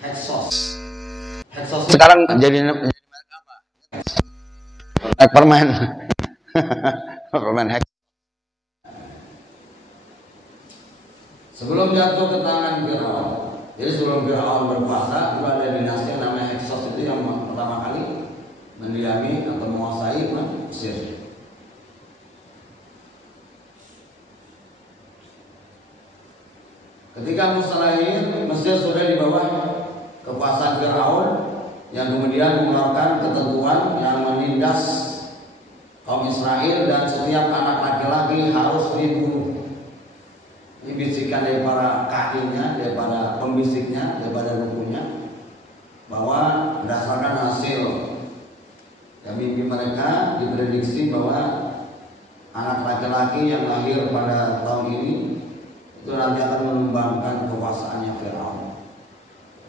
Hexos. Hexos Sekarang jadi merek apa? Merek permen. Permen Hex. sebelum jatuh ke tangan Firaun. Jadi sebelum Firaun berkuasa, itu ada dinasti yang namanya Hexos, itu yang pertama kali mendiami atau menguasai Mesir. Ketika Musa lahir, Mesir sudah di bawah kekuasaan Firaun yang kemudian mengeluarkan ketentuan yang menindas kaum Israel dan setiap anak laki-laki harus dibunuh. Ini bisikan dari para kahinnya, dari para pembisiknya, daripada dukunya, bahwa berdasarkan hasil yang mimpi mereka diprediksi bahwa anak laki-laki yang lahir pada tahun ini itu nanti akan mengembangkan kekuasaannya Firaun.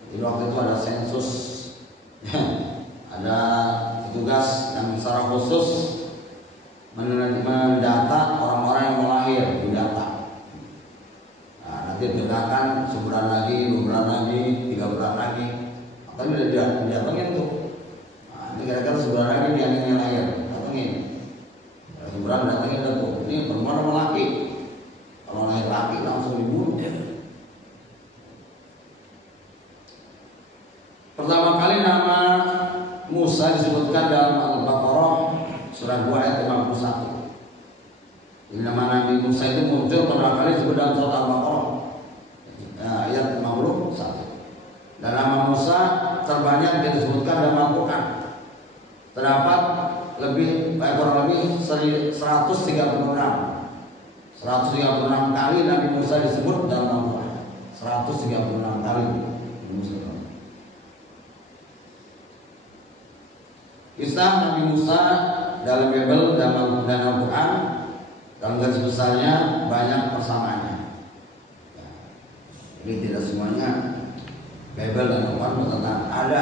Jadi waktu itu ada sensus, ada petugas yang secara khusus mendata orang-orang yang mau lahir, didata. Nah, nanti didatangkan sebulan lagi, 2 bulan lagi, 3 bulan lagi. Tapi udah didatengin tuh. Nah, ini kira-kira sebulan lagi dia yang lahir, datengin. Sebulan datengin tuh. Ini perempuan sama laki. Kalau lahir laki langsung dibunuh. Pertama kali nama Musa disebutkan dalam Al-Baqarah surah 2 ayat 51. Jadi nama Nabi Musa itu muncul pertama kali disebut dalam surah Al-Baqarah ayat 51. Dan nama Musa terbanyak disebutkan dalam Al-Quran. Terdapat kurang lebih 136 kali Nabi Musa disebut dalam Al-Quran. 136 kali disebut. Kisah Nabi Musa dalam Bible dan Al-Quran dalam garis besarnya banyak persamaannya. Jadi tidak semuanya Bible dan Al-Quran tentang ada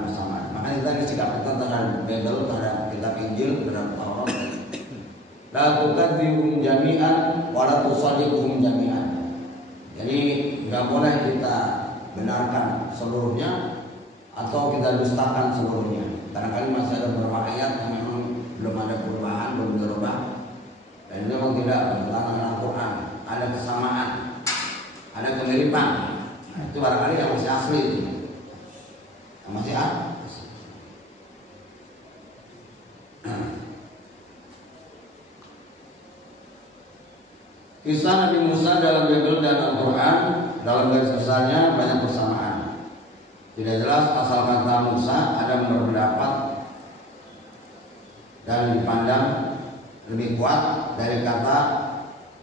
persamaan. Makanya kita sikap kita terhadap Bible, terhadap kitab Injil, terhadap Taurat. La tukadzibhum jami'an wa la tusaddiquhum jami'an. Jadi nggak boleh kita benarkan seluruhnya atau kita dustakan seluruhnya. Kadang-kadang masih ada beberapa ayat yang memang belum ada perubahan, belum berubah, dan itu memang tidak bertentangan dengan Al-Quran. Ada kesamaan, ada kemiripan. Nah, itu barangkali yang masih asli, yang masih asli. Kisah Nabi Musa dalam Bible dan Al-Quran dalam garis besarnya banyak persamaan. Tidak jelas asal kata Musa, ada yang berpendapat dan dipandang lebih kuat dari kata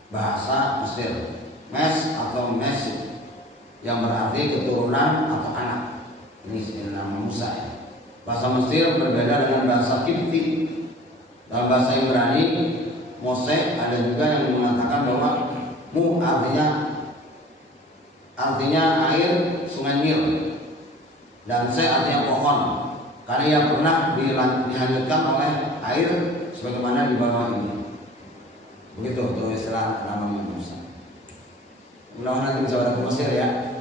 bahasa Mesir, Mes atau Mesir, yang berarti keturunan atau anak. Ini nama Musa ya. Bahasa Mesir berbeda dengan bahasa Kipti. Dalam bahasa Ibrani, Mose ada juga yang mengatakan bahwa Mu artinya air sungai Nil, dan Se artinya pohon, karena ia pernah dihanyutkan oleh air sebagaimana di bawah ini. Begitu untuk istilah namanya Musa. Mudah-mudahan nanti bisa ada ke Mesir ya.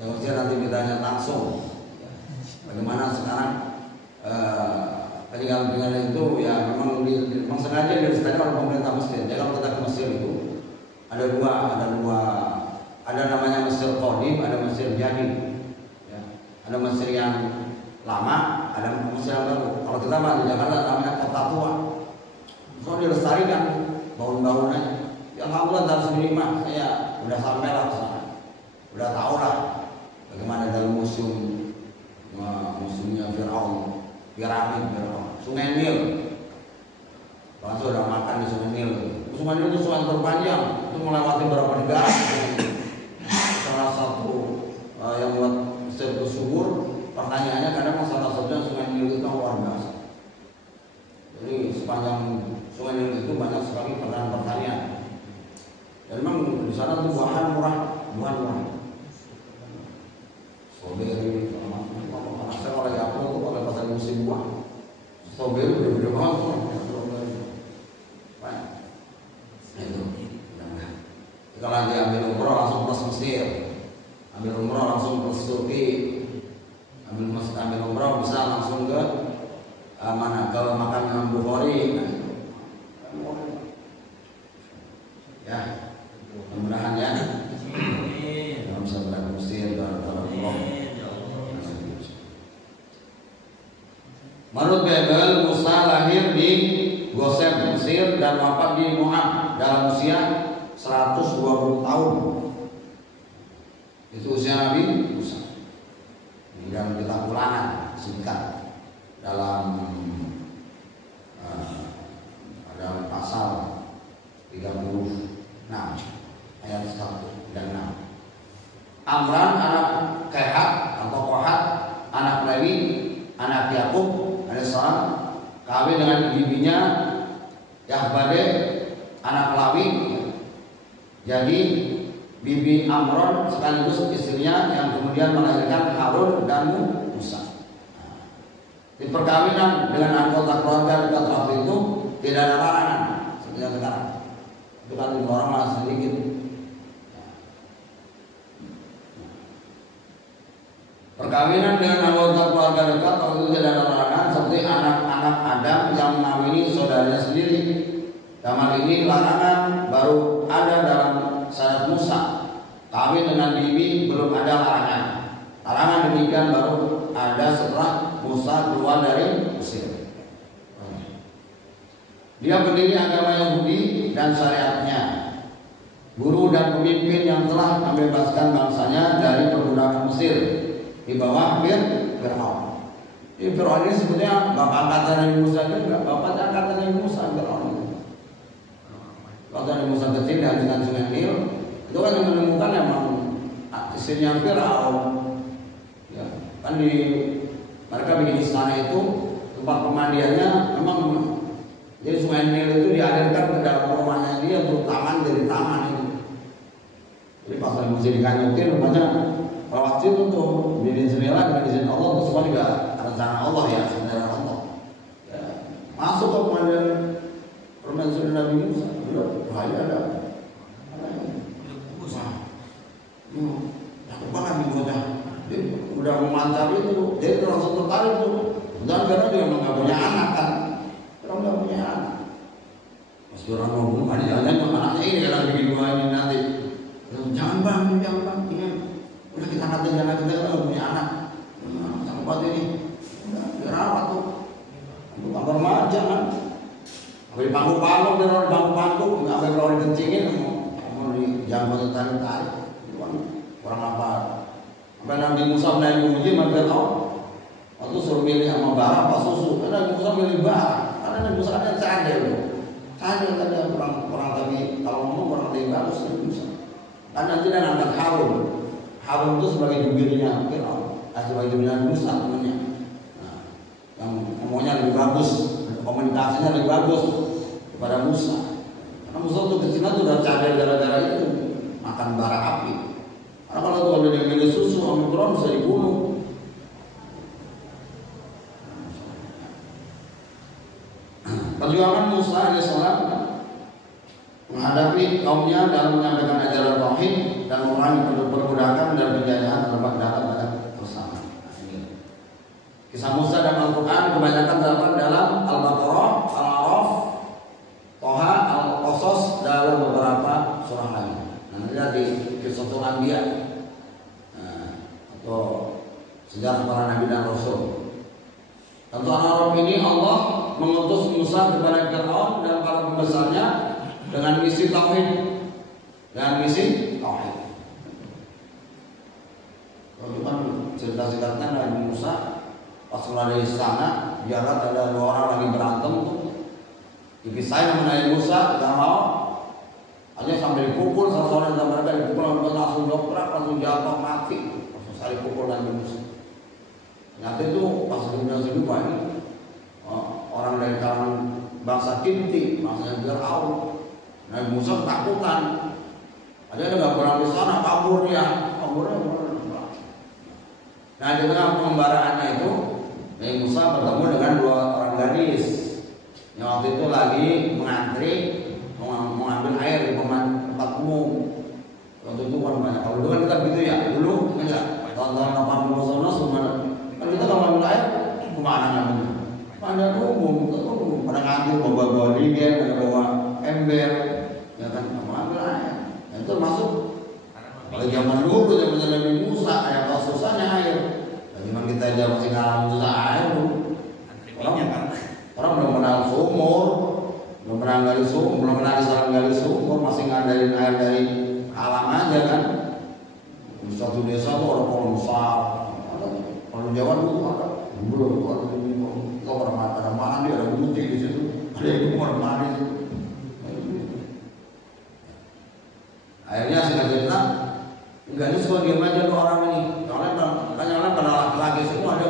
Di Mesir nanti kita tanya langsung bagaimana sekarang peninggalan itu ya memang sengaja didesain oleh pemerintah Mesir. Jadi kalau kita ke Mesir itu ada namanya Mesir Qadim, ada Mesir Jadid. Ada Mesir yang lama, ada Mesir yang baru. Kalau kita mah di Jakarta namanya kota tua. Soalnya dilestarikan bangun-bangunannya. Ya alhamdulillah dari sini mah saya udah sampai lah ke sana. Udah tahu lah bagaimana dalam museumnya Firaun, piramid Firaun, Sungai Nil. Kalau sudah makan di Sungai Nil. Sungai Nil itu sungai terpanjang, itu melewati beberapa negara. Salah satu yang buat Mesir itu subur. Pertanyaannya kadang salah satunya Sungai Nil itu luar biasa. Jadi sepanjang Sungai Nil itu banyak sekali pertanian. Dan memang di sana tuh buah murah. Strawberry, saya kalau lagi apel tuh kalau pas musim buah, strawberry gede-gede banget tuh. Itu. Kalau lagi ambil umroh langsung plus Mesir, ambil umroh langsung plus Turki. maksud ambil umroh bisa langsung ke mana, ke makam Imam Bukhari. Ya, mudah-mudahan ya. Dalam sabda Mesir barakallahu. Menurut Bible, Musa lahir di Gosem, Mesir dan wafat di Moab dalam usia 120 tahun. Itu usia Nabi Musa. Ini dalam kitab ulangan singkat dalam pasal 36 ayat 1 dan 6. Amran anak Kehat atau Kohat, anak Lewi, anak Yakub alaihissalam, kawin dengan bibinya Yahbade, anak Lawi. Jadi bibi Amron sekaligus istrinya yang kemudian melahirkan Harun dan Musa. Di perkawinan dengan anggota keluarga dekat waktu itu tidak ada larangan seperti yang sekarang. Itu kan orang malah sedikit. Perkawinan dengan anggota keluarga dekat waktu itu tidak ada larangan, seperti anak-anak Adam yang mengawini saudaranya sendiri. Dalam ini larangan baru ada dalam syariat Musa. Kawin dengan bibi belum ada larangan. Larangan demikian baru ada setelah Musa keluar dari Mesir. Dia berdiri agama Yahudi dan syariatnya. Guru dan pemimpin yang telah membebaskan bangsanya dari perbudakan Mesir di bawah Fir'aun. Fir'aun ini sebetulnya bapak angkatan Nabi Musa juga. Bapak angkatan Nabi Musa Fir'aun. Waktu Nabi Musa kecil dengan Sungai Nil, itu kan yang menemukan memang istrinya Fir'aun. Ya, kan mereka bikin istana itu, tempat pemandiannya memang jadi Sungai Nil itu dialirkan ke dalam rumahnya dia untuk taman dari taman itu. Jadi pas Nabi Musa dikanyutin, rupanya waktu itu tuh bikin jendela dengan izin Allah, itu semua juga rencana Allah ya, sebenarnya Allah. Ya, masuk ke pemandian permaisuri Nabi Musa, bahaya ada. Takut banget nih bocah. Dia udah memancar itu, dia langsung tertarik tuh. Dan karena dia memang nggak punya anak kan, orang nggak punya anak. Pas orang mau bunuh, ada jangan anaknya ini kalau bikin gua ini nanti. Jangan bang, ini udah kita angkat anak kita nggak punya anak. Tempat ini, dirawat tuh. Bukan remaja kan. Di pangku-pangku, di pangku-pangku, nggak sampai kalau dikencingin, mau dijangkau tarik-tarik, orang apa? Sampai Nabi Musa mulai menguji, mereka tahu. Waktu suruh milih sama bara apa susu, karena Nabi Musa milih bara, karena Nabi Musa kan cadel, cadel tadi orang tadi kalau ngomong orang lebih bagus Nabi Musa. Kan nanti dia ngangkat Harun, Harun itu sebagai jubirnya, sebagai jubirnya Nabi Musa temannya. Nah, yang ngomongnya lebih bagus, komunikasinya lebih bagus kepada Musa. Karena Musa tuh kecil tuh udah cadel gara-gara itu makan bara api. Karena kalau dia milih susu, Omikron bisa dibunuh. Perjuangan Musa alaihissalam menghadapi kaumnya dalam menyampaikan ajaran tauhid dan mengurangi perbudakan dan penjajahan terhadap banyak bersama. Kisah Musa dan Al-Quran kebanyakan terdapat dalam Al-Baqarah, Al-A'raf, Toha, Al-Qasas dalam beberapa surah lain. Nanti lihat di Kisahul Anbiya atau sejarah para nabi dan rasul. Tentu Al-A'raf ini Allah mengutus Musa kepada Fir'aun dan para pembesarnya dengan misi tauhid. Dengan misi tauhid. Kalau kan cerita singkatnya Nabi Musa pas keluar dari istana, jalan ada 2 orang lagi berantem tuh. Dipisahin sama Nabi Musa, tidak mau. Hanya sampai dipukul, satu orang yang mereka dipukul, langsung dobrak, langsung jatuh mati. Langsung saling pukul Nabi Musa. Nanti itu pas dunia ini orang dari kalangan bangsa Kinti, bangsa Fir'aun, Nabi Musa ketakutan. Ada yang nggak pernah di sana, kaburnya. Nah di tengah pengembaraannya itu, Nabi Musa bertemu dengan 2 orang gadis yang waktu itu lagi mengantri mengambil air di tempat umum. Waktu itu kan banyak. Kalau dulu kan kita gitu ya, dulu enggak. Tahun-tahun 80 sana semua kan kita kalau mana namanya? Pada umum, pada ngambil bawa dingin, ada bawa ember, ya kan, ambil air. Itu masuk. Kalau zaman dulu, zaman Nabi Musa, yang kalau susahnya air. Memang kita aja masih ngalamin susah air. Orang belum kenal sumur, belum pernah gali sumur, belum pernah salah gali sumur, masih ngadain air dari alam aja kan. Di satu desa tuh orang kolom besar, kalau Jawa dulu ada belum ada itu orang ada mandi, ada putih di situ, ada yang orang mandi itu. Akhirnya singkat cerita, enggak ini semua diam aja tuh orang ini. Karena pada laki-laki semua dia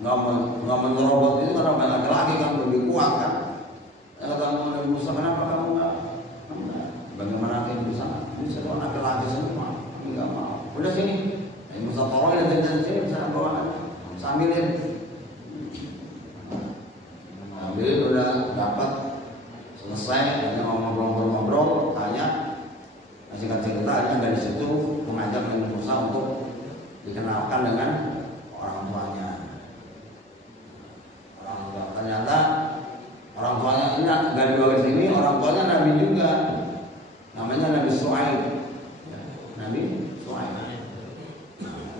nggak menerobot itu karena banyak laki kan lebih kuat kan. Kata Nabi Musa, kenapa kamu nggak? Bagaimana kamu bisa? Ini semua laki-laki semua, nggak mau. Udah sini, Nabi Musa tolongin dan sini bisa bawa, sambilin. Sambil udah dapat selesai, hanya mau ngobrol-ngobrol, tanya. Singkat cerita, akhirnya dari situ mengajak Nabi Musa untuk dikenalkan dengan orang tuanya. Ternyata orang tuanya ini dari bawah sini orang tuanya Nabi juga, namanya Nabi Shu'aib. Nabi Shu'aib.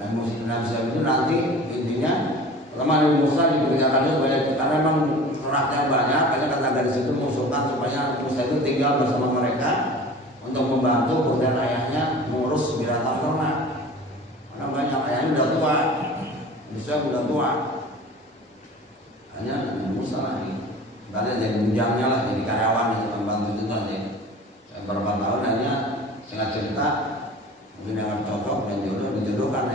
Nabi Shu'aib itu nanti intinya pertama Nabi Musa dikerjakannya banyak karena memang ternaknya banyak, kata dari situ mengusulkan supaya Musa itu tinggal bersama mereka untuk membantu kemudian ayahnya mengurus binatang ternak. Karena banyak ayahnya udah tua, Musa udah tua. Hanya Nabi Musa lagi, karena jadi bujangnya lah, jadi karyawan yang membantu itu aja. Beberapa tahun hanya singkat cerita mungkin dengan cocok dan jodoh dijodohkan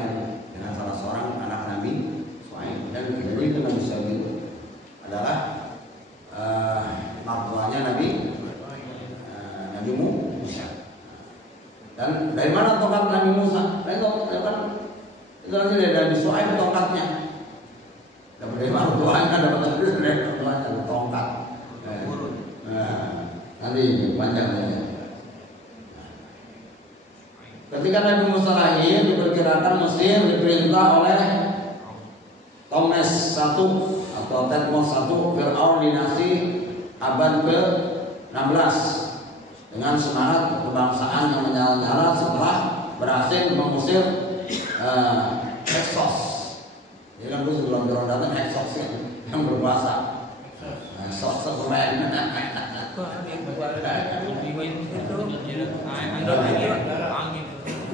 dengan salah seorang anak Nabi Shu'aib. Dan jadi itu Nabi Shu'aib itu adalah mertuanya Nabi Musa. Dan dari mana tongkat Nabi Musa? Itu nanti dari Nabi Shu'aib tongkatnya. Dapat dari mana tuanya kan dapat dari tuanya tongkat. Nanti panjangnya. Ketika Nabi Musa lahir diperkirakan Mesir diperintah oleh Tomes I atau Tetmos I Fir'aun dinasti abad ke-16 dengan semangat kebangsaan yang menyala-nyala setelah berhasil mengusir Hyksos. Jadi kan gue sebelum orang datang Hyksos yang berkuasa. Hyksos keren.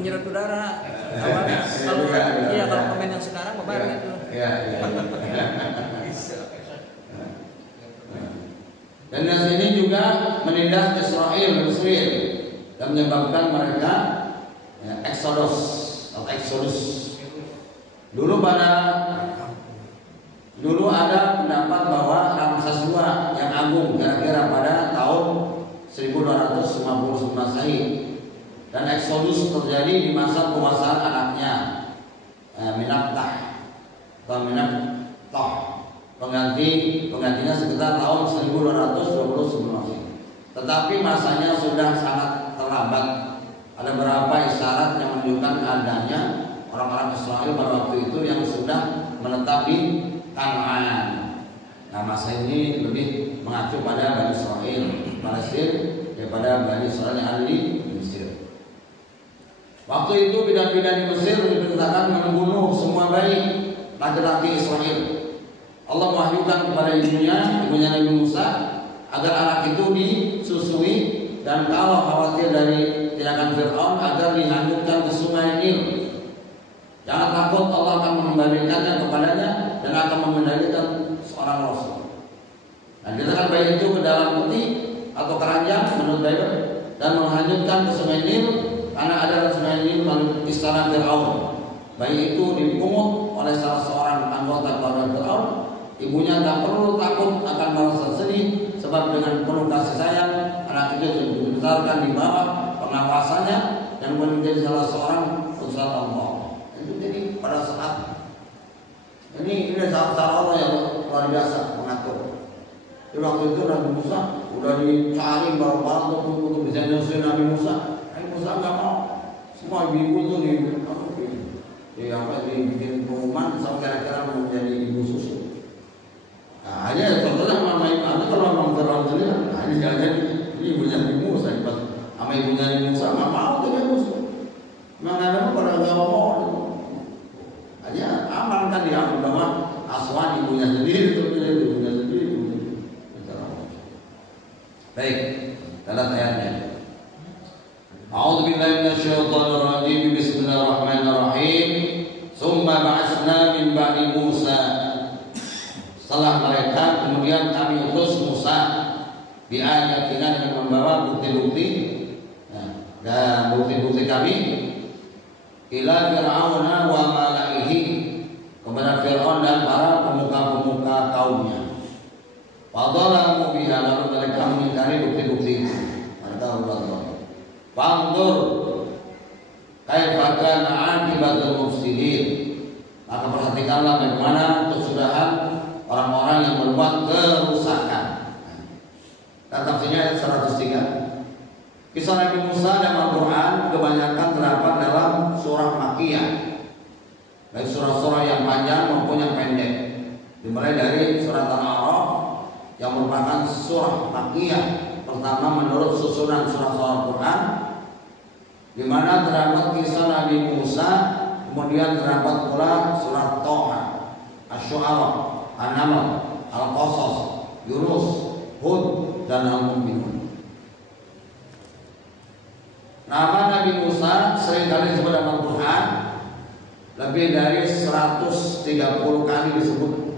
Menyerap udara. Iya kalau pemain yang sekarang kemarin itu. Dan dari sini juga menindas Israel Mesir dan menyebabkan mereka Exodus. Dulu ada pendapat bahwa Ramses II yang agung kira-kira pada tahun 1250 Masehi, dan Exodus terjadi di masa penguasaan anaknya Minabtah atau Minabtah. Penggantinya sekitar tahun 1220 sebelum Masehi. Tetapi masanya sudah sangat terlambat. Ada beberapa isyarat yang menunjukkan adanya orang-orang Israel pada waktu itu yang sudah menetap di Kanaan. Nah, masa ini lebih mengacu pada Bani Israel Palestina daripada Bani Israel yang ada di Mesir. Waktu itu bidan-bidan di Mesir diperintahkan membunuh semua bayi laki-laki Israel. Allah mewahyukan kepada ibunya Nabi Musa agar anak itu disusui, dan kalau khawatir dari tindakan Fir'aun agar dihanyutkan ke sungai Nil. Jangan takut, Allah akan mengembalikannya kepadanya dan akan mengendalikan seorang Rasul. Nah, diletakkan bayi itu ke dalam peti atau keranjang menurut Bible dan menghanyutkan ke sungai Nil, karena ada sungai Nil melalui istana Fir'aun. Bayi itu dipungut oleh salah seorang anggota keluarga Fir'aun. Ibunya tak perlu takut akan merasa sedih, sebab dengan penuh kasih sayang anak itu dibesarkan di bawah pengawasannya dan menjadi salah seorang utusan Allah. Itu jadi pada saat ini cara Allah yang luar biasa mengatur. Di waktu itu Nabi Musa udah dicari barang-barang untuk bisa nyusuin Nabi Musa. Nabi Musa nggak mau. Semua ibu itu dibikin pengumuman sampai kira-kira menjadi ibu susu. sama ibunya Nabi Musa nggak mau dia Musa. Memang ada pada nggak mau. Hanya aman kan dia bahwa Aswan ibunya sendiri, ibunya sendiri. Baik, dalam ayatnya. A'udzubillahi minasyaitonir rajim. Bismillahirrahmanirrahim. Tsumma ba'atsna min ba'di Musa. Setelah mereka kemudian kami utus Musa bi ayatina dengan membawa bukti-bukti dan bukti-bukti kami ila fir'auna wa malaihi, kepada Fir'aun dan para pemuka-pemuka kaumnya. Fadzalamu biha, lalu mereka mengingkari bukti-bukti itu. Mereka berkata, "Fanzur kaifa kana 'aqibatul mufsidin." Maka perhatikanlah bagaimana kesudahan orang-orang yang berbuat kerusakan. Dan tafsirnya ayat 103. Kisah Nabi Musa dalam Al-Quran kebanyakan terdapat dalam surah Makkiyah, baik surah-surah yang panjang maupun yang pendek. Dimulai dari surat Al-A'raf yang merupakan surah Makkiyah pertama menurut susunan surah-surah Al-Quran, di mana terdapat kisah Nabi Musa, kemudian terdapat pula surat Thaha, Asy-Syu'ara, An-Naml, Al-Qasas, Yunus, Hud, dan Al-Mu'minun. Nama Nabi Musa seringkali disebut dalam Al-Quran, lebih dari 130 kali disebut.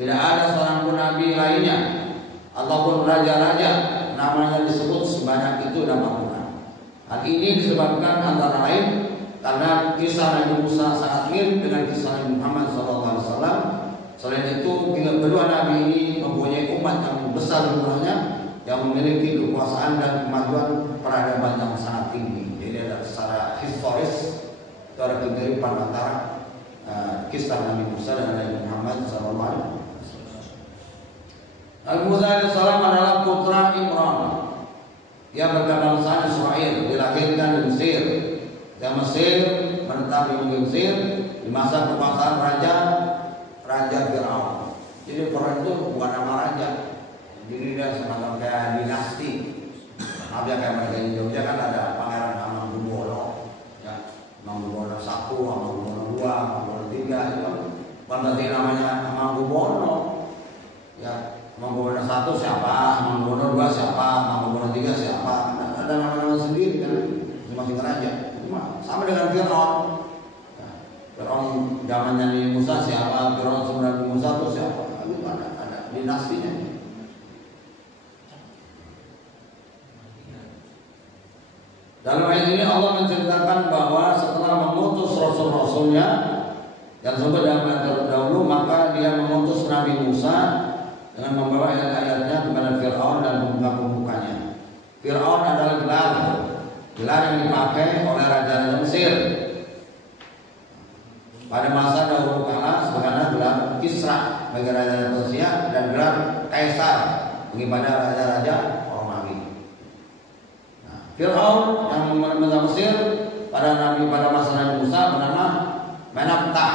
Tidak ada seorang pun nabi lainnya ataupun raja-raja namanya disebut sebanyak itu dalam Al-Quran. Hal ini disebabkan antara lain karena kisah Nabi Musa sangat mirip dengan kisah Nabi Muhammad SAW. Selain itu, kedua nabi ini mempunyai umat yang besar jumlahnya, yang memiliki kekuasaan dan kemajuan peradaban yang sangat tinggi. Jadi ada secara historis itu ada kemiripan antara kisah Nabi Musa dan Nabi Muhammad SAW. Nabi Musa AS adalah putra Imran yang berkebangsaan Israel, dilahirkan di Mesir. Dan Mesir menetap di Mesir di masa kekuasaan Raja Fir'aun. Jadi Fir'aun itu bukan nama raja, jadi dia semacam kayak dinasti. Maaf ya, kayak mereka di Jogja kan ada Pangeran Hamengkubuwono, ya, Hamengkubuwono I, Hamengkubuwono II, Hamengkubuwono III, itu kan berarti namanya Hamengkubuwono. Ya, Hamengkubuwono I siapa, Hamengkubuwono II siapa, Hamengkubuwono III siapa, ada nama-nama sendiri kan, masing-masing raja. Sama dengan Fir'aun. Fir'aun zaman Nabi Musa siapa, Fir'aun sebelum Nabi Musa itu siapa, itu ada dinastinya. Dalam ayat ini Allah menceritakan bahwa setelah mengutus rasul-rasulnya yang disebut dalam ayat terdahulu, maka dia mengutus Nabi Musa dengan membawa ayat-ayatnya kepada Fir'aun dan pemuka-pemukanya. Fir'aun adalah gelar yang dipakai oleh Raja Mesir pada masa dahulu kala, sebagaimana gelar Kisra bagi Raja Persia dan gelar Kaisar bagi pada raja-raja Romawi. Fir'aun yang memerintah Mesir pada masa Nabi Musa bernama Menaptah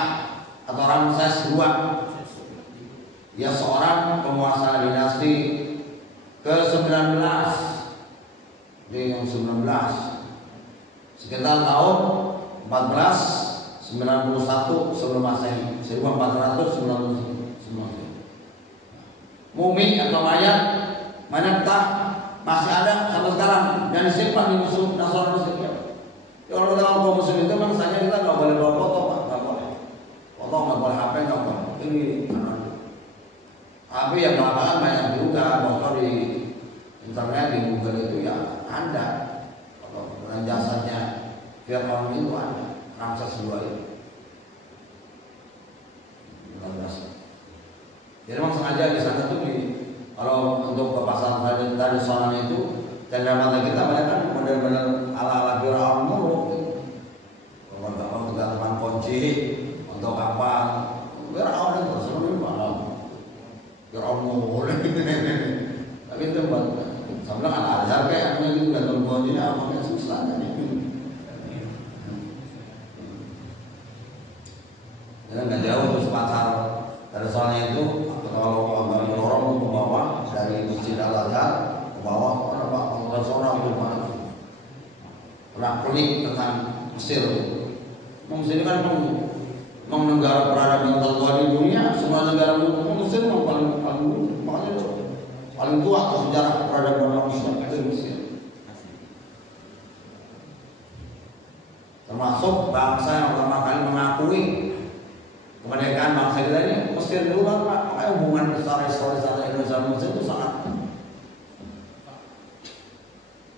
atau Ramses II. Dia seorang penguasa dinasti ke-19, jadi yang 19, sekitar tahun 1491 sebelum Masehi, 1491. Mumi atau mayat Menaptah masih ada sampai sekarang dan disimpan di museum nasional Mesir. Kalau kita mau museum itu memang saja kita nggak boleh bawa foto, Pak, nggak boleh. Foto nggak boleh, HP nggak boleh. Ini HP yang belakangan banyak juga, bocor di internet, di Google itu ya ada. Kalau jasanya Fir'aun itu ada, Ramses II itu. Jadi memang sengaja di sana tuh kalau untuk ke pasar tradisional itu cenderamata kita banyak kan model-model ala-ala Fir'aun mulu. Kalau nggak mau kita teman kunci untuk apa? Fir'aun itu sebenarnya malam. Fir'aun mulu. Tapi itu buat sebenarnya kan Al-Azhar kayak gitu kan kuncinya apa yang susah kan ini. Jadi nggak jauh terus pasar tradisionalnya itu. Kalau orang ke bawah dari Masjid Al-Azhar ke bawah, orang tradisional itu pelik tentang Mesir. Mesir ini kan negara peradaban tertua di dunia. Semua negara Mesir paling tua sejarah peradaban manusia itu Mesir. Termasuk bangsa yang pertama kali mengakui kemerdekaan bangsa kita ini Mesir dulu kan Pak. Makanya hubungan besar historis antara Indonesia dan Mesir itu sangat.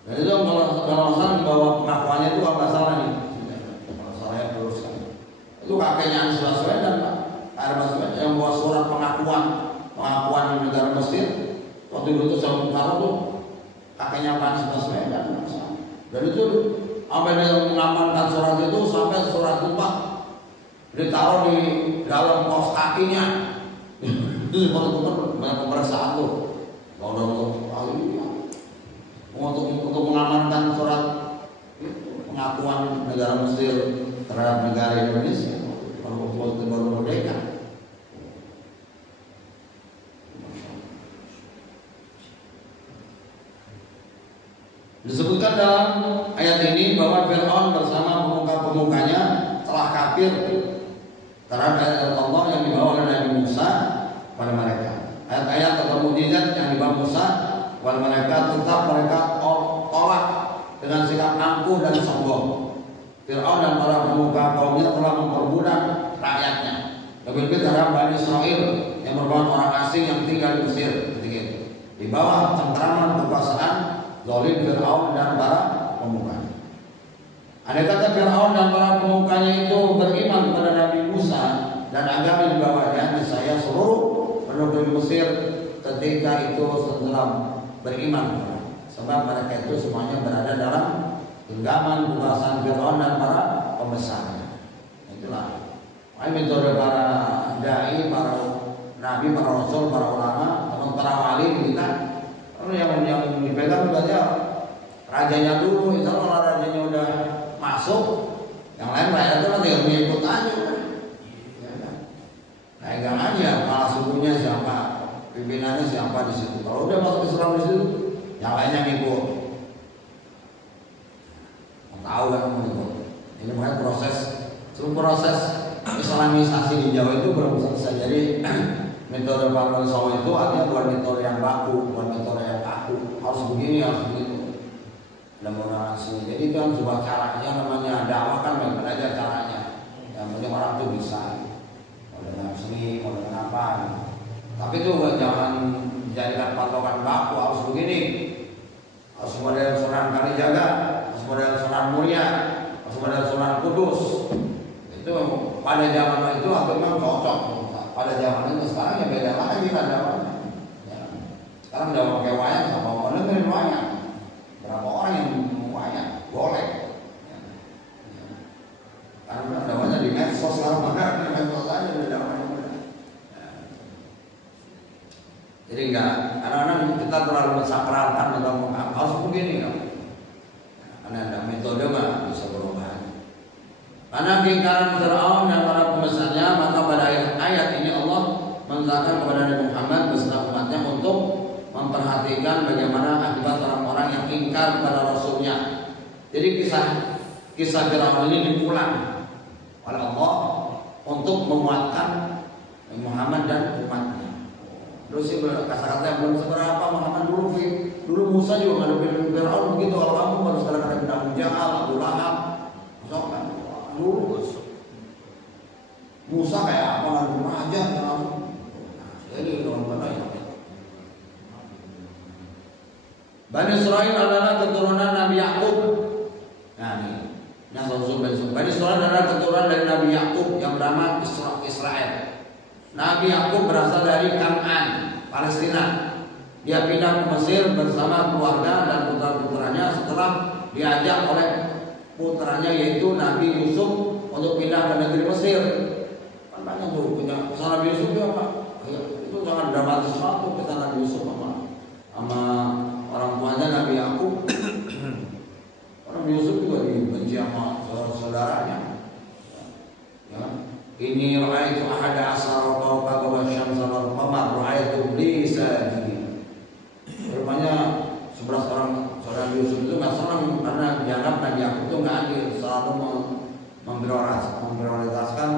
Dan itu kalau masalah bahwa pengakuannya itu apa salah nih? Kalau saya teruskan. Itu kakeknya Anies Baswedan Pak. Anies Baswedan yang bawa surat pengakuan negara Mesir. Waktu itu saya Bung tuh kakeknya Anies Baswedan. Dan itu sampai dia mengamankan surat itu sampai surat itu Pak ditaruh di dalam kaos kakinya. Itu teman-teman banyak pemeriksaan tuh. Untuk mengamankan surat pengakuan negara Mesir terhadap negara Indonesia baru merdeka. Disebutkan dalam ayat ini bahwa Fir'aun bersama pemuka-pemukanya telah kafir terhadap ayat Allah yang dibawa oleh Nabi Musa pada mereka. Ayat-ayat atau mukjizat yang dibawa Musa kepada mereka tetap mereka tolak dengan sikap angkuh dan sombong. Fir'aun dan para pemuka kaumnya telah memperbudak rakyatnya. Lebih-lebih terhadap Bani Israel yang merupakan orang asing yang tinggal di Mesir ketika itu. Di bawah cengkraman kekuasaan zalim Fir'aun dan para pemukanya. Andai kata Fir'aun dan para pemukanya itu beriman kepada Nabi Musa dan agama yang dibawanya, saya seluruh penduduk Mesir ketika itu setelah beriman, sebab mereka itu semuanya berada dalam genggaman kekuasaan Fir'aun dan para pembesarnya. Itulah metode para dai, para nabi, para rasul, para ulama, atau para wali kita. Yang dipegang saja rajanya dulu. Itu kalau rajanya udah masuk, yang lain rakyat itu kan tinggal mengikut aja. Pegang aja kepala sukunya siapa, pimpinannya siapa di situ. Kalau udah masuk Islam di situ, yang lainnya ngikut. Tahu kan mengikut. Ini makanya seluruh proses Islamisasi di Jawa itu belum selesai. Jadi metode Pak Sawo itu artinya bukan metode yang baku, bukan metode yang kaku. Harus begini, harus begitu. Dan moderasi. Jadi itu kan sebuah caranya, namanya dakwah kan baik aja caranya. Yang penting orang itu bisa. Mau dengan seni, mau dengan apa. Tapi itu jangan dijadikan patokan baku. Harus begini. Harus model Sunan Kalijaga, harus model Sunan Muria, harus model Sunan Kudus. Itu pada zaman itu aku memang cocok. Pada zaman itu sekarang ya beda lagi kan zamannya. Ya. Sekarang udah pakai wayang sama orang dengerin wayang. Berapa orang yang wayang boleh. Ya. Ya. Karena zamannya di medsos sekarang maka di medsos aja udah zamannya. Ya. Jadi enggak, anak-anak kita terlalu mensakralkan atau harus begini kan. Karena ada metode mah bisa berubah. Karena keingkaran Fir'aun dan para pembesarnya, maka pada ayat ini Allah memerintahkan kepada Nabi Muhammad beserta umatnya untuk memperhatikan bagaimana akibat orang-orang yang ingkar kepada Rasulnya. Jadi kisah Fir'aun ini diulang oleh Allah untuk menguatkan Muhammad dan umatnya. Terus sih kata-kata yang belum seberapa Muhammad dulu Musa juga ngadepin Fir'aun begitu. Kalau kamu baru sekarang ada Abu Jahal, Abu Lahab, misalkan dulu Musa kayak apa lagi raja langsung. Jadi orang ya. Bani Israil adalah keturunan Nabi Yakub. Nah ini, Bani Israil adalah keturunan dari Nabi Yakub yang bernama Israel. Nabi Yakub berasal dari Kan'an, Palestina. Dia pindah ke Mesir bersama keluarga dan putra-putranya setelah diajak oleh putranya yaitu Nabi Yusuf untuk pindah ke negeri Mesir. Kan banyak tuh punya pesan Nabi Yusuf ya Pak. Itu sangat dramatis waktu kita Nabi Yusuf sama orang tuanya Nabi Yakub. Nabi Yusuf juga dibenci sama saudara-saudaranya. Ya. Ini ra'aitu ahada asara kawkaba wa syamsa wal qamar ra'aitu li sajidin. Rupanya 11 orang saudara Yusuf itu nggak senang karena karena dianggap Nabi Yakub itu nggak adil, selalu memprioritaskan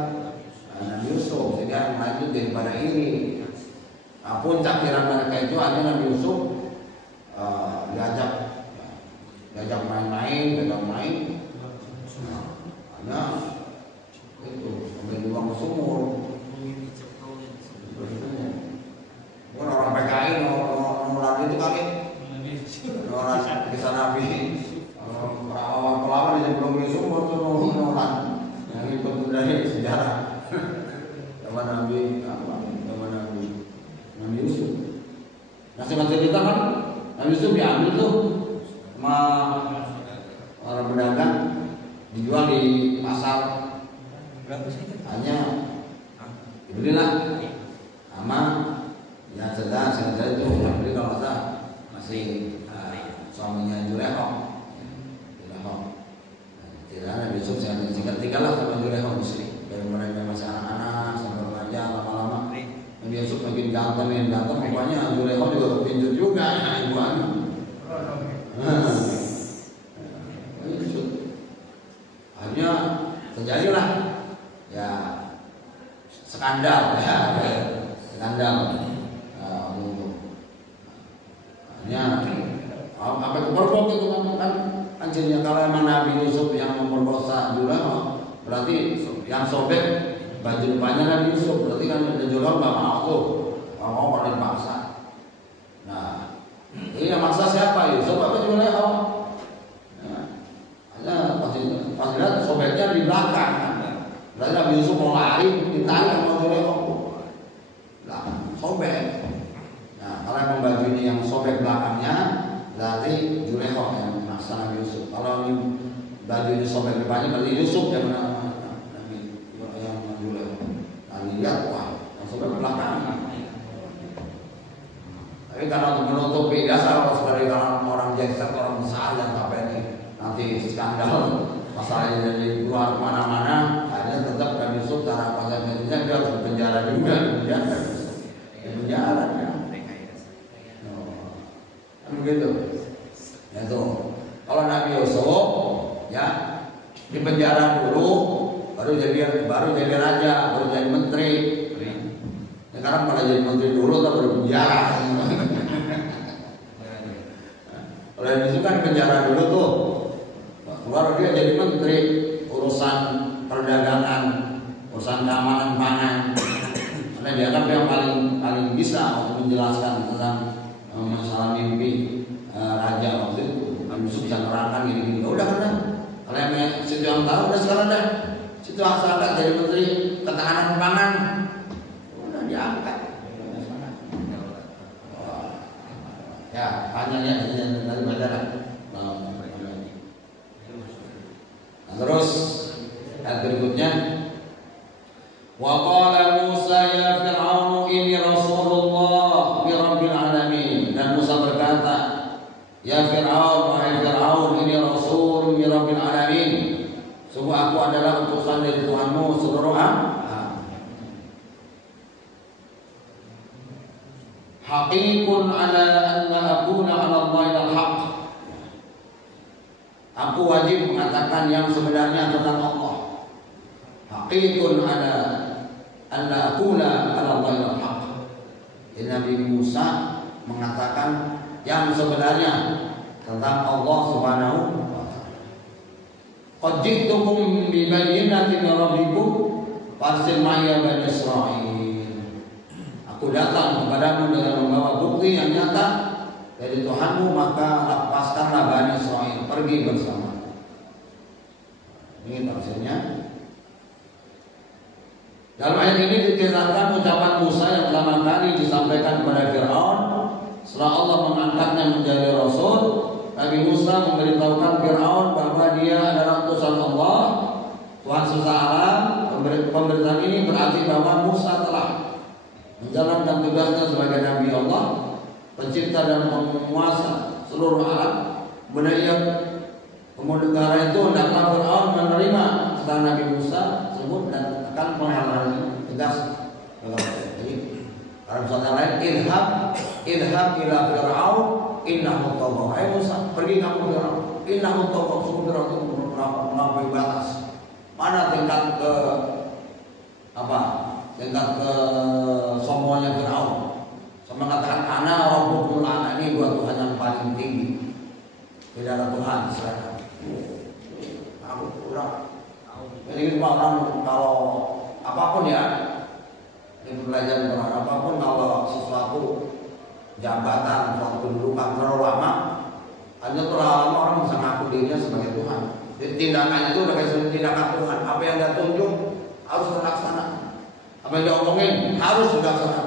Nabi Yusuf sehingga yang lain itu daripada ini. Nah, puncak pikiran mereka itu hanya Nabi Yusuf diajak main-main, pegang main, hanya itu sampai dibuang ke sumur. Orang PKI orang itu kali orang kisah Nabi pelawak yang belum di sumur tuh orang yang ikut dari sejarah zaman Nabi Yusuf. Nah singkat cerita kan Nabi Yusuf diambil tuh sama orang pedagang, dijual di pasar, hanya dibelilah sama ya sedang itu beli kalau masih suaminya Juleho. Tidak Nabi Yusuf singkat tinggallah sama Juleho istri. Dari mulai masih anak-anak sampai remaja lama-lama Nabi Yusuf makin ganteng, rupanya Juleho juga kepincut juga ibu anak. Akhirnya terjadilah ya skandal. Hanya apa kepergok itu kan anjingnya. Kalau emang Nabi Yusuf yang memperkosa Juleho, berarti yang sobek baju depannya Nabi Yusuf, berarti kan Juleho nggak mau tuh, mau paling paksa. Nah, ini yang maksa siapa? Yusuf apa Juleho? Hanya pas lihat sobeknya di belakang, berarti Nabi Yusuf mau lari, ditarik sama Juleho, sobek. Nah, kalau emang baju ini yang sobek belakangnya, berarti Juleho yang memaksa Nabi Yusuf. Kalau ini baju ini sobek depannya, berarti Yusuf yang Nabi Juleho. Nah, lihat wah, yang sobek belakangnya. Tapi karena untuk menutupi dasar sebagai orang jengser, orang besar yang sampai ini nanti skandal masalahnya jadi keluar kemana-mana, akhirnya tetap Nabi Yusuf cara konsentrasinya dia harus penjara juga, penjara ya. Begitu. Ya tuh. Kalau Nabi Yusuf ya di penjara dulu, baru jadi raja, baru jadi menteri. Sekarang malah jadi menteri dulu atau baru penjara. Kalau Nabi Yusuf kan penjara dulu tuh, baru dia jadi menteri, urusan perdagangan, urusan keamanan pangan. Karena dianggap yang paling bisa untuk menjelaskan tentang masalah mimpi raja waktu itu. Nabi Yusuf bisa nerangkan gini-gini. Udah kan? Kalau yang situ yang tahu udah sekarang dah. Situ asal jadi menteri ketahanan pangan. Udah diangkat. Ya, hanya dari bandara. Terus ayat berikutnya, wa qala Musa ya Fir'aun inni rasulullah min rabbil alamin. Dan Musa berkata, ya Fir'aun, wahai Fir'aun, ini rasul min rabbil alamin. Sungguh aku adalah utusan dari Tuhanmu seluruh alam. Haqiqun ala anna akuna ala Allahil haq. Aku wajib mengatakan yang sebenarnya tentang Allah. Haqiqun ala anna akuna ala Allahil haq. Nabi Musa mengatakan yang sebenarnya tentang Allah Subhanahu wa taala. Qad ji'tukum bi bayyinatin min rabbikum farsil ma'iya bani Israil. Aku datang kepadamu dengan membawa bukti yang nyata dari Tuhanmu, maka lepaskanlah Bani Israil, pergi bersama. Ini tafsirnya. Dalam ayat ini diceritakan ucapan Musa yang pertama kali disampaikan kepada Fir'aun setelah Allah mengangkatnya menjadi Rasul. Nabi Musa memberitahukan Fir'aun bahwa dia adalah utusan Allah, Tuhan semesta alam. Pemberitaan ini berarti bahwa Musa telah menjalankan tugasnya sebagai Nabi Allah, pencipta dan penguasa seluruh alam. Kemudian karena itu hendaklah Fir'aun menerima setelah Nabi Musa tersebut dan akan menghalangi tegas. Jadi dalam suatu lain, idhab ila Fir'aun innahu tagha. Hai Musa, pergi kamu ke Fir'aun. innahu tawwab sungguh melampaui batas. Mana tingkat ke apa? Tingkat ke sombongnya Firaun. Sama mengatakan ana rabbukumul a'la, ini dua Tuhan yang paling tinggi. Tidak ada Tuhan selain aku kurang. Jadi semua orang kalau apapun ya, ini belajar benar, apapun kalau sesuatu jabatan, suatu kedudukan terlalu lama, hanya terlalu lama orang bisa ngaku dirinya sebagai Tuhan. Jadi tindakannya itu udah kayak tindakan Tuhan. Apa yang dia tunjuk harus terlaksana. Apa yang dia omongin harus dilaksana.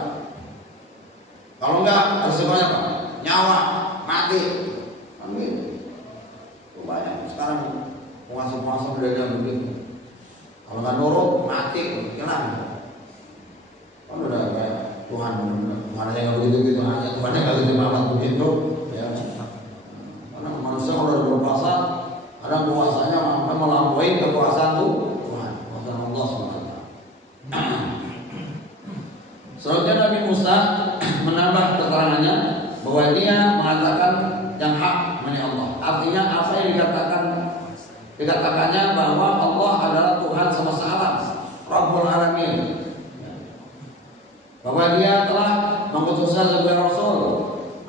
Kalau enggak, harus semuanya apa? Nyawa, mati. Amin. Banyak sekarang penguasa-penguasa budaya begitu. Kalau nggak nurut, mati, hilang. Kalau udah kayak Tuhan aja nggak begitu aja, Tuhannya nggak gitu banget begitu. Ya. Karena manusia kalau udah berkuasa, ada kuasanya melampaui kekuasaan Tuhan, kekuasaan Allah SWT. Selanjutnya Nabi Musa menambah keterangannya bahwa dia mengatakan yang hak milik Allah. Artinya apa yang dikatakannya bahwa Allah adalah Tuhan semesta alam, Rabbul Alamin. Bahwa dia telah mengutusnya sebagai Rasul.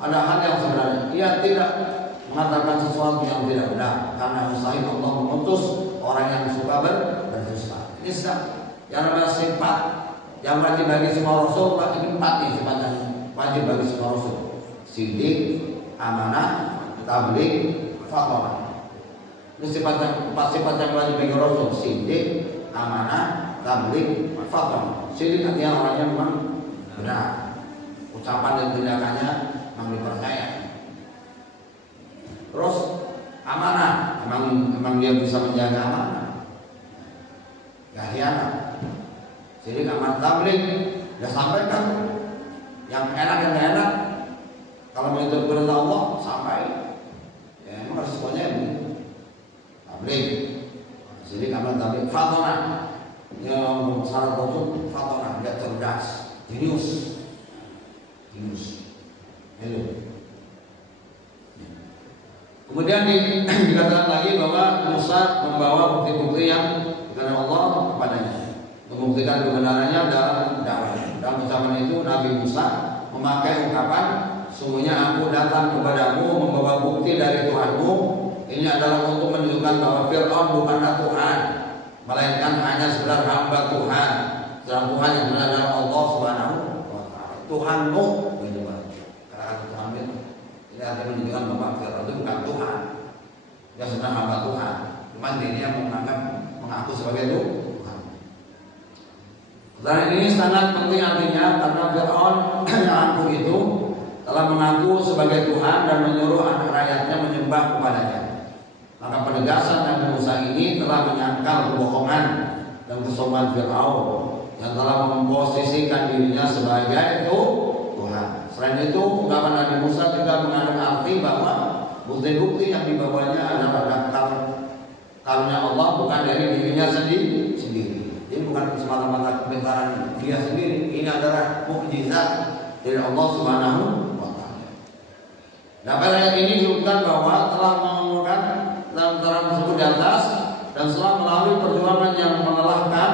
Ada hal yang sebenarnya dia tidak mengatakan sesuatu yang tidak benar, karena mustahil Allah mengutus orang yang suka berdusta. Ini yang namanya sifat yang wajib bagi semua Rasul. Ini 4 nih sifat yang wajib bagi semua Rasul: sidik, amanah, tabligh, fatwa. Ini empat sifat yang wajib bagi Rasul: sidik, amanah, tabligh, fatwa. Sidik artinya orangnya memang benar, ucapan dan tindakannya memang dipercaya. Terus amanah, memang dia bisa menjaga amanah, gak hianat. Jadi amanah, tabligh, dia sampaikan yang enak dan gak enak. Kalau mengikuti perintah Allah sampai, ya emang resikonya ya begitu. Tabligh, jadi amanah, tabligh, fatwa. Yang syarat Rasul fatwa, dia cerdas, jenius. Kemudian dikatakan lagi bahwa Musa membawa bukti-bukti yang dari Allah kepadanya, membuktikan kebenarannya dalam dakwah. Dalam ucapan itu Nabi Musa memakai ungkapan, sungguhnya aku datang kepadamu membawa bukti dari Tuhanmu. Ini adalah untuk menunjukkan bahwa Fir'aun bukanlah Tuhan, melainkan hanya sekedar hamba Tuhan. Sedang Tuhan yang benar adalah Allah Subhanahu wa Ta'ala. Tuhanmu, gitu Pak. Kata-kata Tuhan itu ini artinya menunjukkan bahwa Fir'aun itu bukan Tuhan, dia sedang hamba Tuhan. Cuma dirinya mengaku sebagai Tuhan. Dan ini sangat penting artinya karena Fir'aun yang aku itu telah mengaku sebagai Tuhan dan menyuruh anak rakyatnya menyembah kepadanya. Maka penegasan Nabi Musa ini telah menyangkal kebohongan dan kesombongan Fir'aun yang telah memposisikan dirinya sebagai Tuhan. Selain itu, ungkapan Nabi Musa juga mengandung arti bahwa bukti-bukti yang dibawanya adalah dakar karunia Allah, bukan dari dirinya sendiri. Jadi bukan semata-mata kebentaran dia sendiri. Ini adalah mukjizat dari Allah Subhanahu wa Ta'ala. Nah, pada ayat ini disebutkan bahwa telah mengumumkan dalam terang tersebut di atas, dan setelah melalui perjuangan yang melelahkan,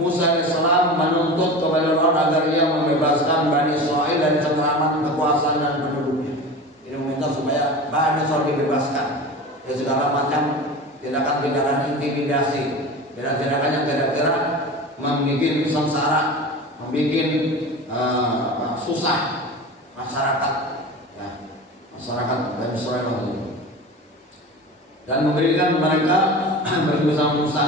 Musa AS menuntut kepada Firaun agar ia membebaskan Bani Israil dari cengkraman kekuasaan dan penduduknya. Ini meminta supaya Bani Israil dibebaskan dari segala macam tindakan-tindakan intimidasi, tindakan yang kira-kira membuat sengsara, membuat susah masyarakat, ya, masyarakat Bani Israil itu, dan memberikan mereka bersama Musa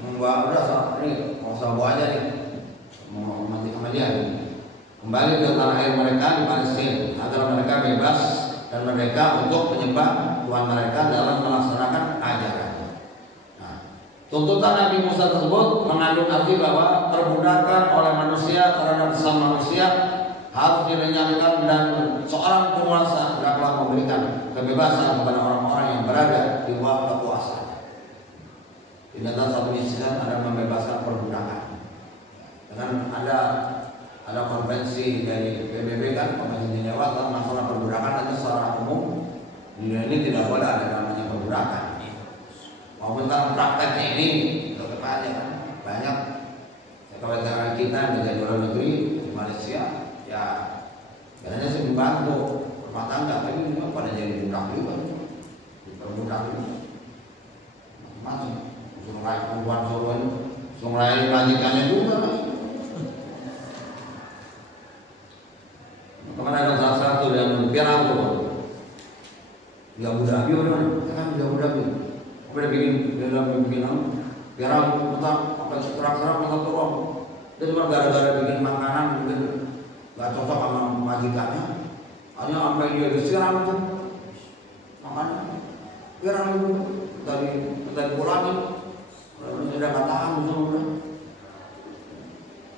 membawa udah ini mau bawa aja nih, mau mati sama dia, kembali ke tanah air mereka di Palestina agar mereka bebas dan mereka untuk menyembah Tuhan mereka dalam melaksanakan ajarannya. Nah, tuntutan Nabi Musa tersebut mengandung arti bahwa perbudakan oleh manusia terhadap sesama manusia harus dilenyapkan, dan seorang penguasa hendaklah memberikan kebebasan kepada orang-orang yang berada di bawah kekuasaan. Tidak ada satu istilah ada membebaskan perbudakan. Dengan ada konvensi dari PBB kan, Konvensi Jenewa tentang masalah perbudakan, aja secara umum di dunia ini tidak boleh ada namanya perbudakan. gerakan. Mau tentang prakteknya ini ke depannya kan banyak kawan-kawan kita yang dari luar negeri di Malaysia ya biasanya sih membantu rumah tangga, tapi juga pada jadi budak juga, diperbudak juga, macam suruh lain perempuan suruh lain majikannya juga. Kemana ada salah satu yang biar aku dia budak dia kan dia budak dia, udah bikin biar aku apa serak-serak mata turun, dan cuma gara-gara bikin makanan mungkin nggak cocok sama majikannya. Hanya sampai dia disiram tuh makanya biar itu tadi pulangin sudah nggak tahan sudah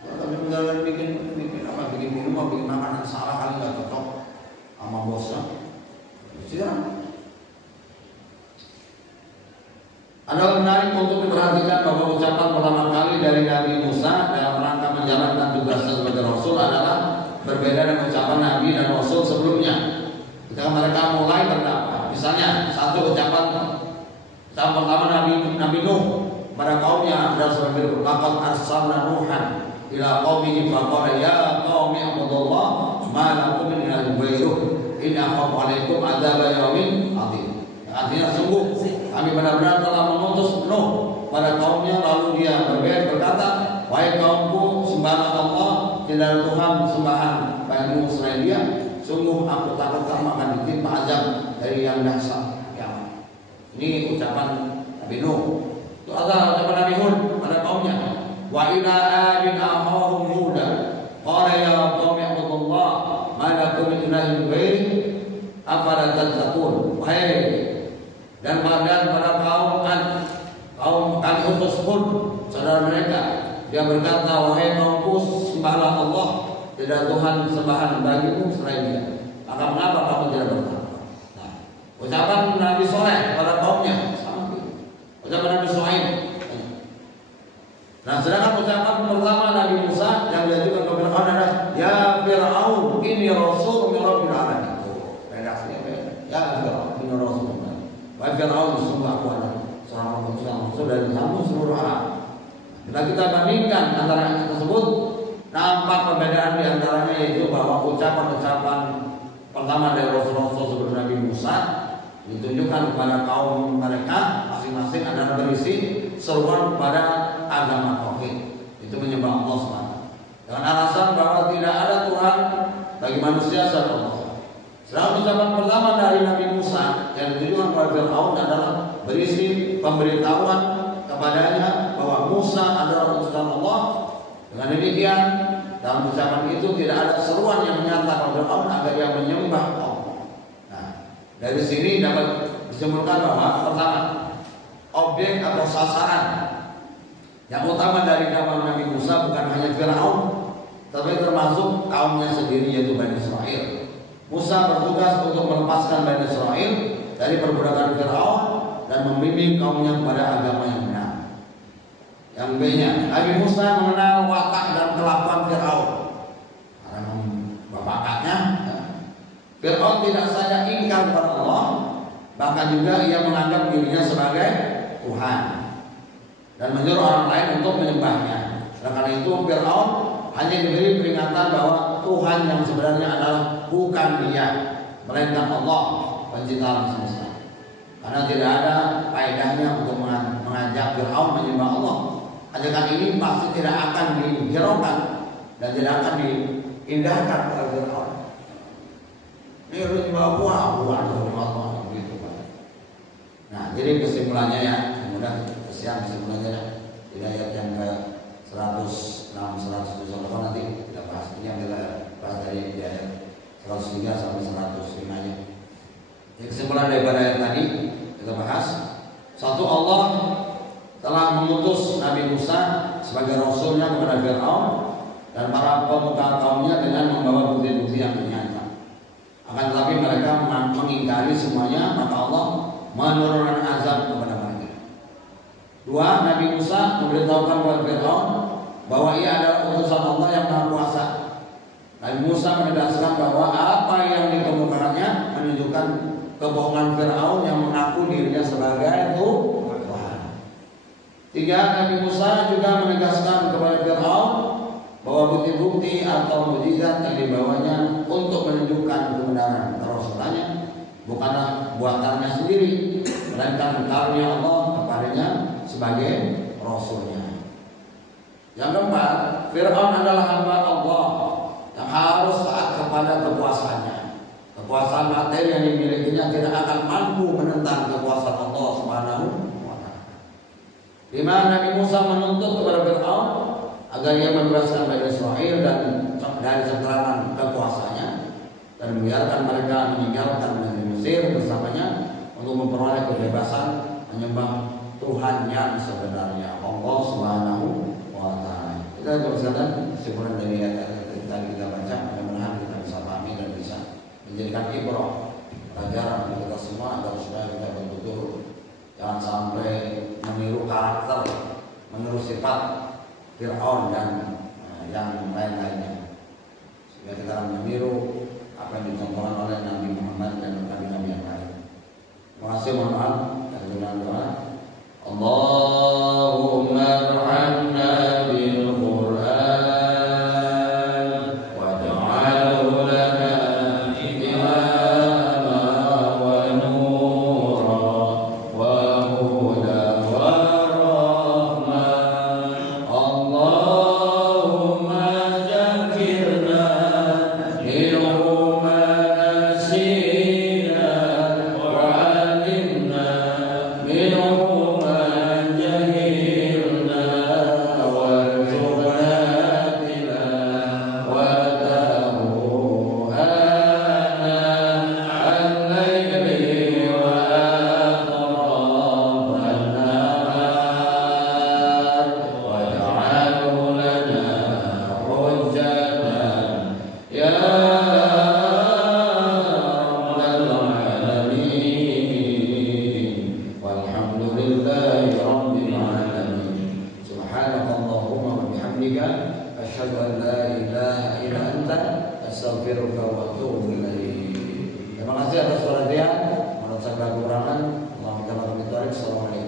tapi misalnya bikin minum bikin makanan salah kali nggak cocok sama bosnya disiram. Adalah menarik untuk diperhatikan bahwa ucapan pertama kali dari Nabi Musa dalam rangka menjalankan tugasnya sebagai Rasul adalah berbeda dengan ucapan Nabi dan Rasul sebelumnya. Ketika mereka mulai berdakwah, misalnya satu ucapan pertama Nabi Nuh pada kaumnya adalah sebagai laqad arsalna Nuhan ila qaumihi faqala ya qaumi ibudullaha ma lakum min ilahin ghairuh inni akhafu 'alaikum adzab yaumin 'adzim. Artinya sungguh kami benar-benar telah mengutus Nuh pada kaumnya, lalu dia berkata, wahai kaumku, sembahlah Allah, tidak ada Tuhan sembahan bagimu selain Dia. Sungguh aku takut kamu akan ditimpa azab dari yang dahsyat. Ini ucapan Nabi Nuh. Itu ada ucapan Nabi Hud pada kaumnya. Wa ila adin akhahum Huda qala ya qaumi ibudullaha ma lakum min ilahin ghairihi afala tattaqun. Dan pada kaum kami utus Hud saudara mereka, dia berkata, wahai kaumku, sembahlah Allah, tidak Tuhan sembahan bagimu selain Dia. Maka mengapa kamu tidak bertakwa? Nah, ucapan Nabi Soleh pada kaumnya sama itu. Ucapan Nabi Shu'aib. Nah, sedangkan ucapan pertama Nabi Musa yang diajukan ke Fir'aun adalah ya Fir'aun inni rasul min rabbil alamin. Redaksinya ya Fir'aun inni rasul. Wahai Fir'aun, sungguh aku adalah seorang manusia Rasul dari kamu seluruh alam. Bila kita bandingkan antara yang tersebut, nampak perbedaan di antaranya yaitu bahwa ucapan-ucapan pertama dari Rasul sebelum Nabi Musa ditunjukkan kepada kaum mereka masing-masing adalah berisi seruan kepada agama tauhid, itu menyembah Allah SWT dengan alasan bahwa tidak ada Tuhan bagi manusia selain Allah. Sedangkan ucapan pertama dari Nabi Musa yang ditujukan kepada Fir'aun adalah berisi pemberitahuan kepadanya bahwa Musa adalah utusan Allah. Dengan demikian, dalam ucapan itu tidak ada seruan yang menyatakan kepada Fir'aun agar dia menyembah Allah. Nah, dari sini dapat disimpulkan bahwa pertama, objek atau sasaran yang utama dari dakwah Nabi Musa bukan hanya Fir'aun, tapi termasuk kaumnya sendiri yaitu Bani Israil. Musa bertugas untuk melepaskan Bani Israil dari perbudakan Fir'aun dan membimbing kaumnya kepada agama yang benar. Yang B-nya, Nabi Musa mengenal watak dan kelakuan Fir'aun. Karena bapaknya, Fir'aun tidak saja ingkar kepada Allah, bahkan juga ia menganggap dirinya sebagai Tuhan dan menyuruh orang lain untuk menyembahnya. Karena itu Fir'aun hanya diberi peringatan bahwa Tuhan yang sebenarnya adalah bukan Dia, melainkan Allah, pencipta alam semesta. Karena tidak ada faedahnya untuk mengajak Fir'aun menyembah Allah. Ajakan ini pasti tidak akan dihiraukan dan tidak akan diindahkan oleh Fir'aun. Ini harus menyembah buah Allah gitu kan. Nah, jadi kesimpulannya ya, kemudian kesian kesimpulannya di ayat yang ke 106, 107 nanti kita bahas. Ini yang kita bahas dari ayat 103 sampai 105 nya. Kesimpulan daripada ayat tadi kita bahas, satu, Allah telah mengutus Nabi Musa sebagai rasulnya kepada Fir'aun dan para pemuka kaumnya dengan membawa bukti-bukti yang nyata. Akan tetapi mereka mengingkari semuanya, maka Allah menurunkan azab kepada mereka. Dua, Nabi Musa memberitahukan kepada Fir'aun bahwa ia adalah utusan Allah yang Maha Kuasa. Nabi Musa menegaskan bahwa apa yang dikemukakannya menunjukkan kebohongan Fir'aun yang mengaku dirinya sebagai Tuhan. 3, Nabi Musa juga menegaskan kepada Fir'aun bahwa bukti-bukti atau mukjizat yang dibawanya untuk menunjukkan kebenaran kerasulannya bukanlah buatannya sendiri, melainkan karunia Allah kepadanya sebagai rasulnya. Yang keempat, Fir'aun adalah hamba Allah yang harus taat kepada kekuasaannya. Kekuasaan materi yang dimilikinya tidak akan mampu menentang kekuasaan Allah Subhanahu wa Ta'ala. Di mana Nabi Musa menuntut kepada Fir'aun agar ia membebaskan Bani Israil dan dari cengkeraman kekuasaannya dan membiarkan mereka meninggalkan negeri Mesir bersamanya untuk memperoleh kebebasan menyembah Tuhan yang sebenarnya, Allah Subhanahu wa Ta'ala. Kita berusaha kesimpulan dari ayat tadi kita baca, mudah-mudahan kita bisa pahami dan bisa menjadikan ibrah pelajaran untuk kita semua agar supaya kita betul-betul jangan sampai meniru karakter, meniru sifat Fir'aun dan yang lain-lainnya, sehingga kita akan meniru apa yang dicontohkan oleh Nabi Muhammad dan Nabi-Nabi yang lain. Terima kasih, mohon maaf. Kita doa. Allahumma arhamna bil Qur'an waj'alhu lana imama wa nura wa huda wa rahmah. Allahumma zakirna minhu ma nasina wa 'allimna minhu asyhadu an la ilaha illa anta astaghfiruka wa atubu ilaik. Terima kasih atas perhatian. Menurut saya kekurangan, Allah minta maaf. Assalamualaikum.